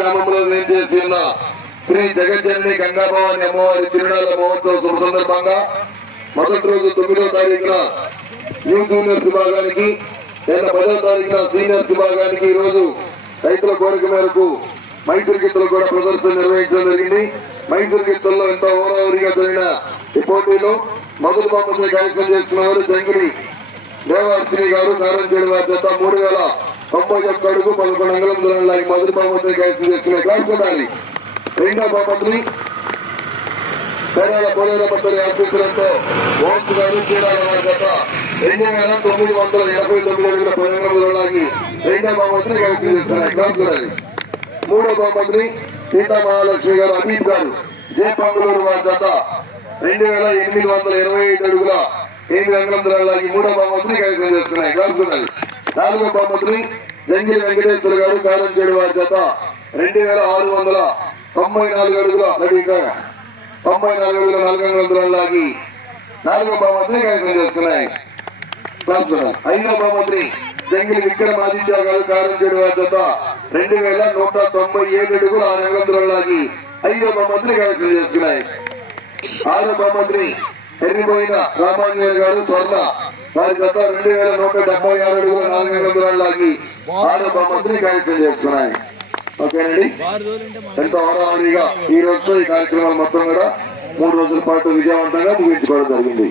గ్రామంలో వేంచేసి ఉన్న శ్రీ జగజ్జనని గంగాభవాని అమ్మవారి తిరునాళ్ళ మహోత్సవ శుభ సందర్భంగా మొదటి రోజు 9వ తారీఖున న్యూ జూనియర్స్ విభాగానికి, నిన్న 10వ తారీఖున సీనియర్స్ విభాగానికి ఈ రోజు రైతుల కోరిక మేరకు మైసూరు గిత్తలు కూడా ప్రదర్శన నిర్వహించడం జరిగింది. మైసూరు గిత్తల్లో ఎంతో ఓవరావరిగా జరిగిన ఈ పోటీలో మొదటి బహుమతిని కైవసం చేస్తున్న వారు జంగిరి దేవాశ్రీ గారు కారంచేడు వారి జత 3091 అడుగు 11 అంగుళం దూరం లాగి మొదటి బహుమతిని కైవసం చేస్తున్న క్లాస్ కొట్టాలి. రెండవ బహుమతిని పేరాల పోలేరపల్లి ఆశీస్సులతో ఓన్స్ గారు చీరాల వారి జత 2989 అడుగుల 10 అంగుళం దూరం లాగి రెండవ బహుమతిని కైవసం చేస్తున్నారు క్లాస్ కొట్టాలి. మూడవ బహుమతిని సీతా మహాలక్ష్మి గారు అమీద్ గారు జయపంగులూరు వారి జత 2825 అడుగుల 8 అంగుళం దూరం లాగి మూడవ బహుమతిని కైవసం చేస్తున్నాయి క్లాస్ కొట్టాలి. నాలుగో బహుమతిని జంగిరి వెంకటేశ్వర గారు కారంచేడు వారి జత 2694 అడుగుల 94 అడుగుల 4 అంగుళం దూరం లాగి నాలుగో బహుమతిని కైవసం చేస్తున్నాయి. ఐదో బహుమతిని జంగిలి విక్రమాదిత్య గారు కారంచేడు వారి జత 2197 అడుగుల 6 అంగుళం దూరం లాగి ఐదో బహుమతిని కైవసం చేస్తున్నాయి. ఆరో బహుమతిని ఎర్రిపోయిన రామాంజనేయ గారు స్వర్ణ వారి గత 2176 అడుగుల 4 అంగుళం దూరం లాగి ఆరో బహుమతిని కైవసం చేస్తున్నాయి. ఓకేనండి, ఎంతో హడావుడిగా ఈ రోజుతో ఈ కార్యక్రమాలు మొత్తం కూడా 3 రోజుల పాటు విజయవంతంగా ముగించుకోవడం జరిగింది.